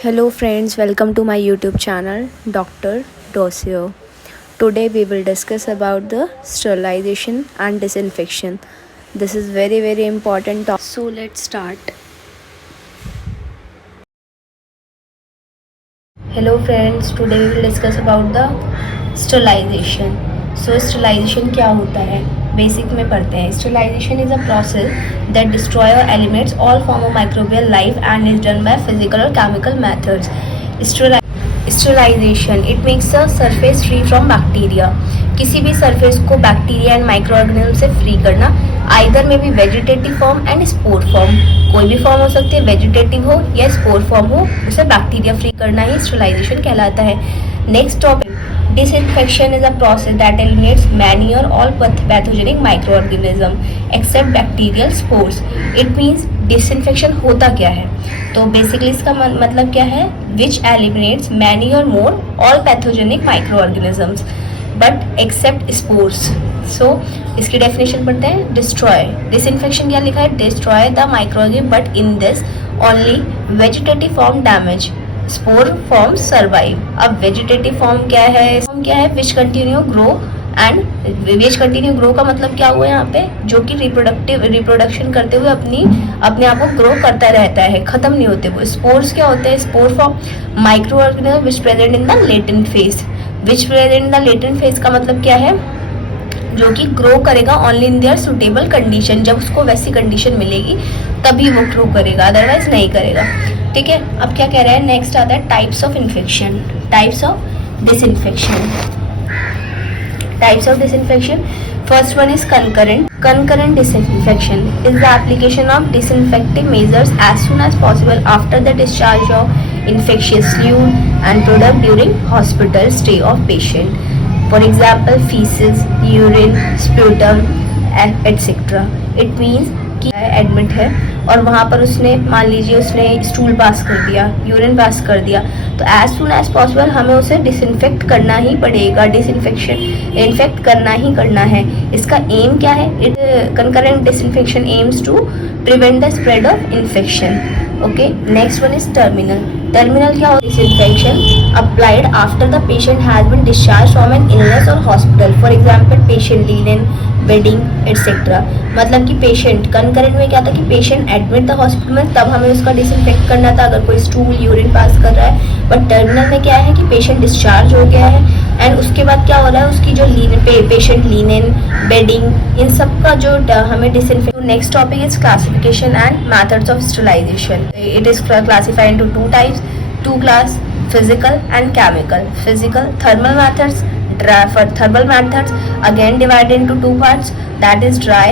Hello friends, welcome to my YouTube channel Dr. Dossier. Today we will discuss about the sterilization and disinfection. This is very important topic. So let's start. Hello friends, today we will discuss about the sterilization. So sterilization क्या होता है? Basic में पढ़ते हैं. Sterilization is a process that destroy or eliminates all form of microbial life and is done by physical or chemical methods. Sterilization, it makes a surface free from bacteria. किसी भी surface को bacteria and micro organism से free करना. Either में भी vegetative form and spore form, कोई भी form हो सकती है, वेजिटेटिव हो या स्पोर फॉर्म हो, उसे बैक्टीरिया फ्री करना ही स्टेरिलाइजेशन कहलाता है. Next topic, disinfection is a process that eliminates many or all pathogenic microorganism except bacterial spores. It means disinfection होता क्या है? तो बेसिकली इसका मतलब क्या है? Which eliminates many or more all pathogenic microorganisms but except spores. So इसकी definition पढ़ते हैं. Destroy, disinfection क्या लिखा है? Destroy the microorganism but in this only vegetative form damage. Spore form survive. अब वेजिटेटिव फॉर्म क्या है? फॉर्म क्या है? Which continue grow and which continue grow का मतलब क्या हुआ यहाँ पे? जो कि रिप्रोडक्शन करते हुए अपने आप को ग्रो करता रहता है, खत्म नहीं होते वो. स्पोर्स क्या होते हैं? Spore form micro organism which present in the latent phase. Which present in the latent phase का मतलब क्या है? जो कि ग्रो करेगा only in their suitable condition. जब उसको वैसी कंडीशन मिलेगी तभी वो ग्रो करेगा, अदरवाइज नहीं करेगा. ठीक है. अब क्या कह रहा है? नेक्स्ट आता है types of infection, types of disinfection. Types of disinfection, first one is concurrent disinfection is the application of disinfecting measures as soon as possible after the discharge of infectious fluid and product during hospital stay of patient. For example, feces, urine, sputum, etc. It means कि admit है और वहाँ पर उसने, मान लीजिए उसने stool pass कर दिया, यूरिन पास कर दिया, तो एज सुन एज पॉसिबल हमें उसे डिसइंफेक्ट करना ही पड़ेगा. इन्फेक्ट करना ही करना है. इसका एम क्या है? It concurrent disinfection aims to prevent the spread of infection. Okay. Next one is terminal. Terminal क्या होता है? Disinfection applied after the patient has been discharge from an illness और hospital. For example patient linen, bedding etcetera. मतलब कि patient, concurrent में क्या था कि पेशेंट एडमिट था हॉस्पिटल में, तब हमें उसका डिसइंफेक्ट करना था अगर कोई स्टूल यूरिन पास कर रहा है. बट टर्मिनल में क्या है कि पेशेंट डिस्चार्ज हो गया है एंड उसके बाद क्या हो रहा है, उसकी जो पेशेंट लीनेन, बेडिंग, इन सब का जो हमें disinfect. Next topic is classification and methods of sterilization. It is classified into two types, two class, physical and chemical. Physical, thermal methods. For thermal methods again divided into two parts, that is dry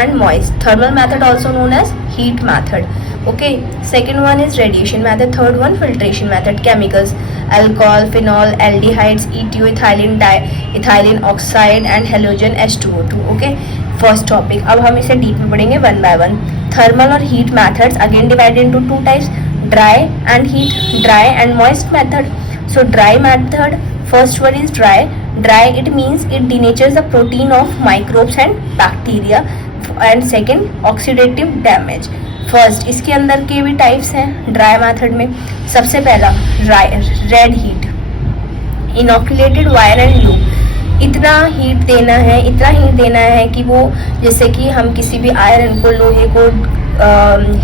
and moist. Thermal method also known as heat method. Okay. Second one is radiation method. Third one filtration method. Chemicals, alcohol, phenol, aldehydes, ethylene oxide and halogen H2O2. Okay. First topic. अब हम इसे deep में पढ़ेंगे one by one. Thermal और heat methods again divided into two types, dry and heat, dry and moist method. So dry method, first one is dry. Dry, it means it denatures the protein of microbes and bacteria. And second, oxidative damage. First, इसके अंदर के भी types हैं dry method में. सबसे पहला red heat, inoculated wire and loop. इतना heat देना है कि वो, जैसे कि हम किसी भी आयरन को, लोहे को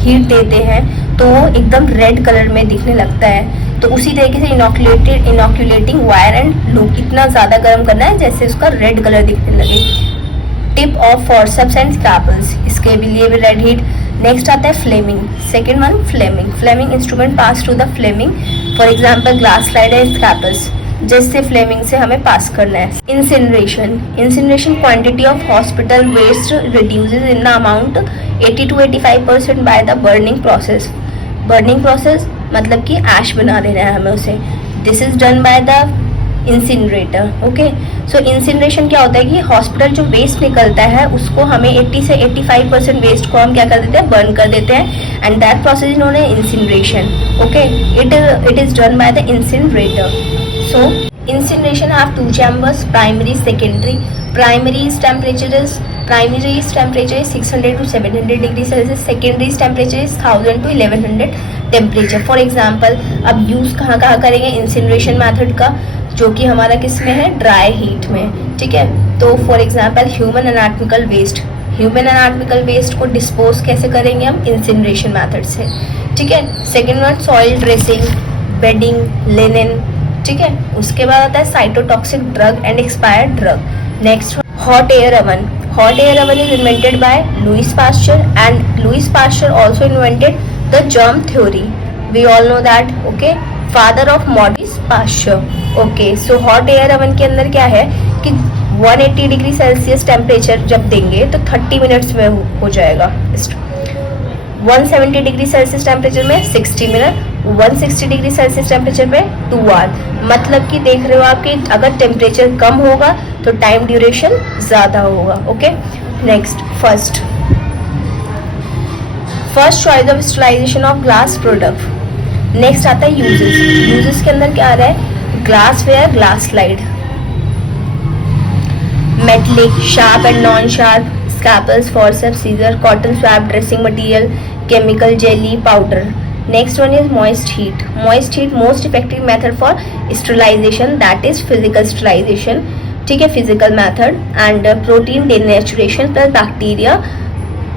हीट देते हैं तो वो एकदम रेड कलर में दिखने लगता है. तो उसी तरीके से इनोकुलेटिंग वायर एंड लूप, इतना ज़्यादा गर्म करना है जैसे उसका रेड कलर दिखने लगे. Tip of forceps and scalpels, इसके लिए भी रेड हीट. नेक्स्ट आता है flaming. Second one flaming instrument pass through the flaming. For example glass slide and scalpels, जिससे फ्लेमिंग से हमें पास करना है. Incineration quantity of hospital waste reduces in the amount 80 to 85% by the burning process. मतलब कि ash बना देना है हमें उसे. This is done by the incinerator. Okay. So incineration क्या होता है कि हॉस्पिटल जो वेस्ट निकलता है उसको हमें 80 से 85% वेस्ट को हम क्या कर देते हैं, बर्न कर देते हैं. And that process is known as incineration. Okay. It is done by the incinerator. So incineration have two chambers, primary, secondary. Primary is temperature is Primary temperature is 600 to 700 degree Celsius, secondary temperature is 1000 to 1100 temperature. For example अब use कहाँ कहाँ करेंगे incineration method का, जो कि हमारा किस में है, ड्राई हीट में. ठीक है, तो for example human anatomical waste, human anatomical waste को डिस्पोज कैसे करेंगे हम, इंसिनरेशन मैथड से. ठीक है, second one soil dressing, bedding, linen. ठीक है, उसके बाद आता है cytotoxic drug and expired drug. Next hot air oven. Hot air oven is invented by Louis Pasteur, and Louis Pasteur also invented the germ theory. We all know that, okay? Father of modern Pasteur. Okay, so hot air oven के अंदर क्या है कि 180 degree Celsius temperature जब देंगे तो 30 minutes में हो जाएगा. 170 डिग्री सेल्सियस टेम्परेचर में 60 मिनट, 160 डिग्री सेल्सियस टेम्परेचर में 2 आवर. मतलब कि देख रहे हो आप कि अगर टेम्परेचर कम होगा तो टाइम ड्यूरेशन ज़्यादा होगा. Okay, next first choice of sterilization of glass product. Next आता है यूजेस. यूजेस के अंदर क्या आ रहा है, glassware, glass slide, metallic, sharp and non sharp, scalpels, forceps, scissor, cotton swab, dressing material, chemical, jelly, powder. Next one is moist heat. Moist heat most effective method for sterilization, that is physical sterilization. ठीक है, physical method. And protein denaturation plus bacteria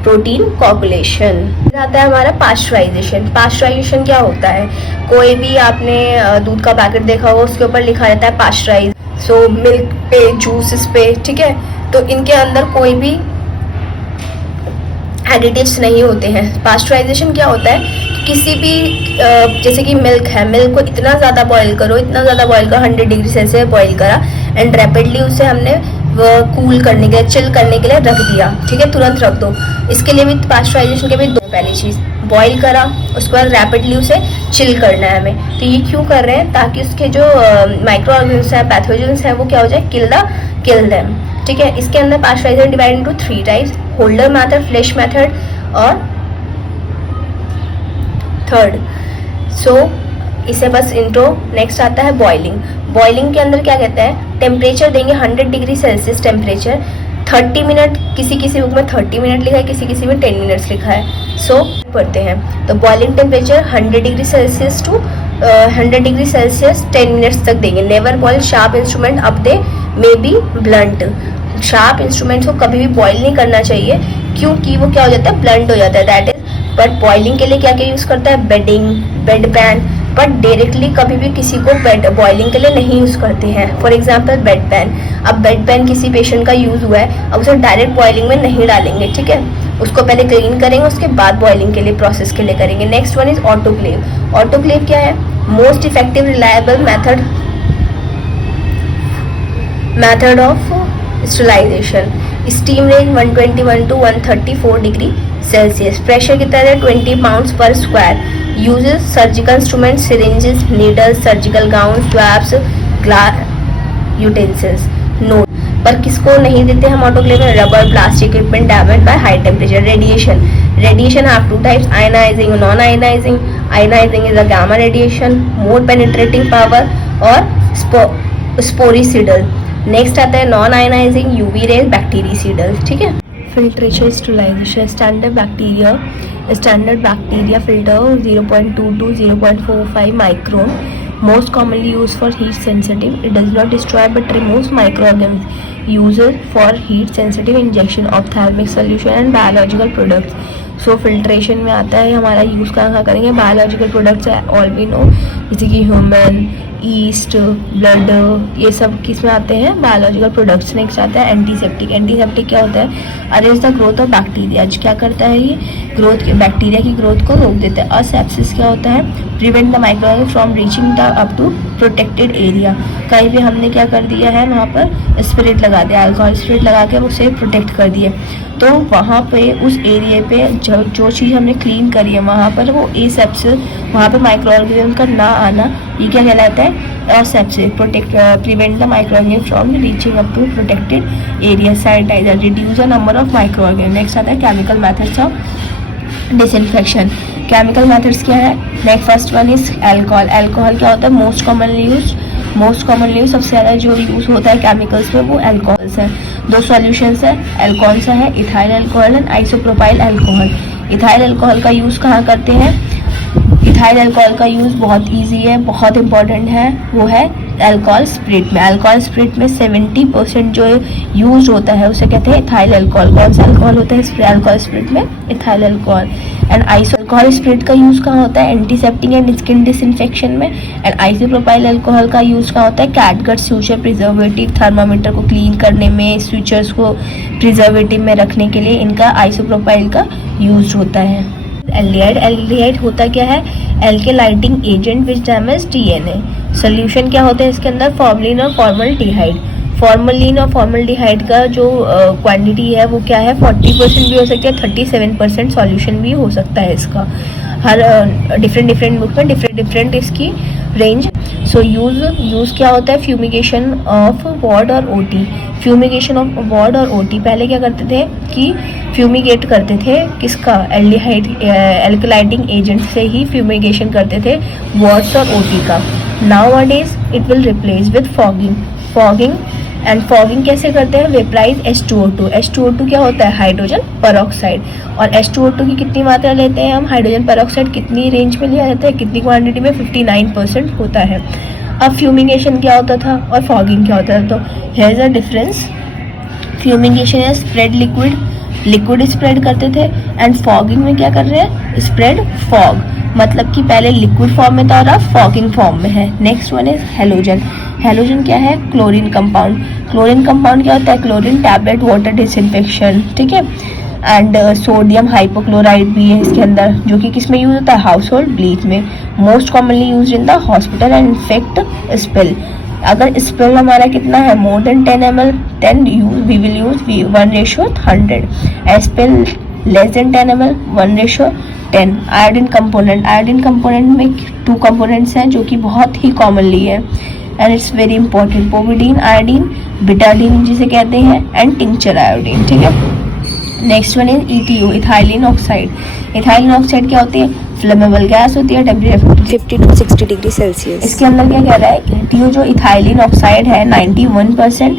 protein coagulation. आता है हमारा pasteurisation. Pasteurisation क्या होता है, कोई भी आपने दूध का पैकेट देखा होगा उसके ऊपर लिखा रहता है पास्चराइज. सो मिल्क पे, जूसेस पे, ठीक है, तो इनके अंदर कोई भी एडिटिव्स नहीं होते हैं. पास्चराइजेशन क्या होता है, किसी भी जैसे कि मिल्क है, मिल्क को इतना ज़्यादा बॉईल करो, 100 डिग्री सेल्सियस बॉईल करा एंड रैपिडली उसे हमने कूल करने के लिए, चिल करने के लिए रख दिया. ठीक है, तुरंत रख दो. इसके लिए भी पास्चराइजेशन के भी दो, पहली चीज़ बॉईल करा, उसके बाद रैपिडली उसे चिल करना है हमें. तो ये क्यों कर रहे हैं, ताकि उसके जो माइक्रो ऑर्गेनिज्म हैं, पैथोजेंस हैं, वो क्या हो जाए, किल देम. ठीक है, इसके अंदर pasteurization divide into 3 types, holder method, flash method और थर्ड. सो इसे बस इंट्रो. नेक्स्ट आता है बॉइलिंग. बॉइलिंग के अंदर क्या कहते हैं, टेम्परेचर देंगे 100 डिग्री सेल्सियस टेम्परेचर, 30 मिनट, किसी बुक में 30 मिनट लिखा है, किसी में 10 मिनट्स लिखा है. सो पढ़ते हैं. तो boiling temperature 100 degree Celsius to 100 degree Celsius 10 minutes तक देंगे. नेवर बॉइल शार्प इंस्ट्रूमेंट, अब they may be blunt. Sharp instruments को कभी भी बॉईल नहीं करना चाहिए, क्योंकि वो क्या हो जाता है, ब्लंट हो जाता है. दैट इज, बट बॉइलिंग के लिए क्या क्या यूज़ करता है, bedding, bedpan, but directly कभी भी किसी को बॉइलिंग के लिए नहीं यूज़ करते हैं. For example bed pan. अब बेड पैन किसी पेशेंट का यूज़ हुआ है, अब उसे डायरेक्ट बॉइलिंग में नहीं डालेंगे. ठीक है, उसको पहले क्लीन करेंगे, उसके बाद बॉइलिंग के लिए प्रोसेस के लिए करेंगे. Next one is autoclave. Autoclave क्या है, most effective reliable method of sterilization. Steam range 121 to 134 degree Celsius. Pressure कितना है, 20 pounds per square. Uses surgical instrument, syringes, needles, surgical gown, swabs, glass utensils. Note, पर किसको नहीं देते हम autoclave में, rubber, plastic equipment damage by high temperature. Radiation have 2 types, ionizing, non ionizing. Ionizing is a gamma radiation, more penetrating power और sporicidal. Next आता है non ionizing, UV rays, bactericidal. ठीक है, filtration sterilization. Standard bacteria filter 0.2 to 0.45 micron. Most commonly used for heat sensitive. It does not destroy but removes microorganisms. Uses for heat sensitive injection, ophthalmic solution and biological products. So filtration में आता है हमारा use कहाँ करेंगे, biological products है, all we know, जैसे कि human, east, blood, ये सब किस में आते हैं, बायोलॉजिकल प्रोडक्ट्स. नेक्स्ट आता है एंटीसेप्टिक. एंटीसेप्टिक क्या होता है, arrange the growth of bacteria. क्या करता है ये, बैक्टीरिया की ग्रोथ को रोक देता है. असेप्सिस क्या होता है, prevent the microorganism from reaching the up to protected area. कहीं भी हमने क्या कर दिया है, वहाँ पर स्पिरिट लगा दिया, अल्कोहल स्पिरिट लगा के उसे प्रोटेक्ट कर दिए, तो वहाँ पे उस एरिया पे जो चीज़ हमने क्लीन करी है वहाँ पर वो एसेप्सिस, वहाँ पे माइक्रो ऑर्गेनिज्म का ना आना, ये क्या कहलाता है, asepsis. Prevent the micro organism from reaching up to protected area. Sanitizer, reduce the number of micro organism. Next आता है chemical methods of disinfection. Chemical methods क्या है, next first one is alcohol. Alcohol क्या होता है, most commonly use सबसे ज़्यादा जो यूज़ होता है केमिकल्स में वो अल्कोहल्स है. दो सॉल्यूशंस है, कौन सा है, ethyl alcohol and isopropyl alcohol. Ethyl alcohol का यूज़ कहाँ करते हैं, इथाइल अल्कोहल का यूज़ बहुत इजी है, बहुत इंपॉर्टेंट है, वो है अल्कोहल स्प्रिट में। अल्कोहल स्प्रिट में 70% जो यूज होता है उसे कहते हैं इथाइल अल्कोहल। कौन सा अल्कोहल होता है अल्कोहल स्प्रिट में, ethyl alcohol. And iso alcohol spirit का यूज़ कहाँ होता है, एंटीसेप्टिक एंड स्किन डिसइंफेक्शन में। एंड आइसोप्रोपाइल अल्कोहल का यूज़ कहाँ होता है, कैटगट स्यूचर प्रिजर्वेटिव, थर्मामीटर को क्लीन करने में, स्विचर्स को प्रिजर्वेटिव में रखने के लिए इनका आइसोप्रोपाइल का यूज होता है। एल्डिहाइड, एल्डिहाइड होता क्या है, alkylating agent which damage DNA. Solution क्या होता है इसके अंदर, फॉर्मलिन और फॉर्मल्डिहाइड। फॉर्मलिन और फॉर्मल्डिहाइड का जो क्वांटिटी है वो क्या है, 40% भी हो सकती है, 37% सॉल्यूशन भी हो सकता है इसका। हर डिफरेंट बुक में डिफरेंट इसकी रेंज। सो यूज़ क्या होता है, फ्यूमिगेशन ऑफ वार्ड और ओटी। फ्यूमिगेशन ऑफ वार्ड और ओटी, पहले क्या करते थे कि फ्यूमिगेट करते थे किसका, एल्डिहाइड एल्कलाइटिंग एजेंट से ही फ्यूमिगेशन करते थे वार्ड्स और ओटी का। Nowadays it will replace with fogging. And fogging कैसे करते हैं, वेपराइज H2O2। H2O2 क्या होता है, हाइड्रोजन पेरोक्साइड। और H2O2 की कितनी मात्रा लेते हैं हम, हाइड्रोजन पेरोक्साइड कितनी रेंज में लिया जाता है, कितनी क्वांटिटी में, 59% होता है। अब फ्यूमिगेशन क्या होता था और फॉगिंग क्या होता था, तो here is a difference. Fumigation है स्प्रेड लिक्विड स्प्रेड करते थे, एंड फॉगिंग में क्या कर रहे हैं, स्प्रेड फॉग, मतलब कि पहले लिक्विड फॉर्म में था और अब फॉगिंग फॉर्म में है। Next one is halogen. Halogen क्या है, क्लोरीन कंपाउंड। क्लोरीन कंपाउंड क्या होता है, क्लोरीन टैबलेट वाटर डिसइंफेक्शन, ठीक है। एंड सोडियम हाइपोक्लोराइड भी है इसके अंदर, जो कि किस में यूज होता है, हाउस होल्ड ब्लीच में। Most commonly use in the hospital and infect spill. अगर स्पिल हमारा कितना है, more than 10 ml, then we will use 1:100. Spill less than 10 ml, 1:10. Iodine component में 2 कंपोनेंट्स हैं जो कि बहुत ही कॉमनली है and it's very important, povidone iodine, Betadine जिसे कहते हैं, एंड टिंचर आयोडीन, ठीक है। Next one is ETO, ethylene oxide. Ethylene oxide क्या होती है, फ्लेमेबल गैस होती है, टेम्परेचर 50 to 60 डिग्री सेल्सियस। इसके अंदर क्या कह रहा है, ETO जो इथाइलिन ऑक्साइड है 91%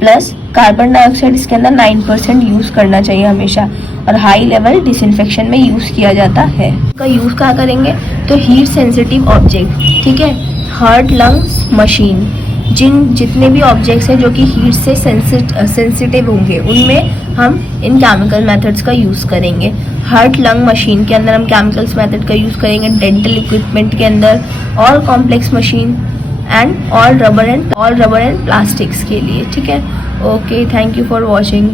प्लस कार्बन डाइऑक्साइड इसके अंदर 9% यूज करना चाहिए हमेशा, और हाई लेवल डिसइंफेक्शन में यूज किया जाता है। का यूज कहाँ करेंगे, तो हीट सेंसिटिव ऑब्जेक्ट, ठीक है, हार्ट लंग्स मशीन, जितने भी ऑब्जेक्ट्स हैं जो कि हीट से सेंसिटिव होंगे उनमें हम इन केमिकल मेथड्स का यूज़ करेंगे। हार्ट लंग मशीन के अंदर हम केमिकल्स मेथड का यूज़ करेंगे, डेंटल इक्विपमेंट के अंदर, all complex machine and all rubber and plastics के लिए, ठीक है। Okay, thank you for watching.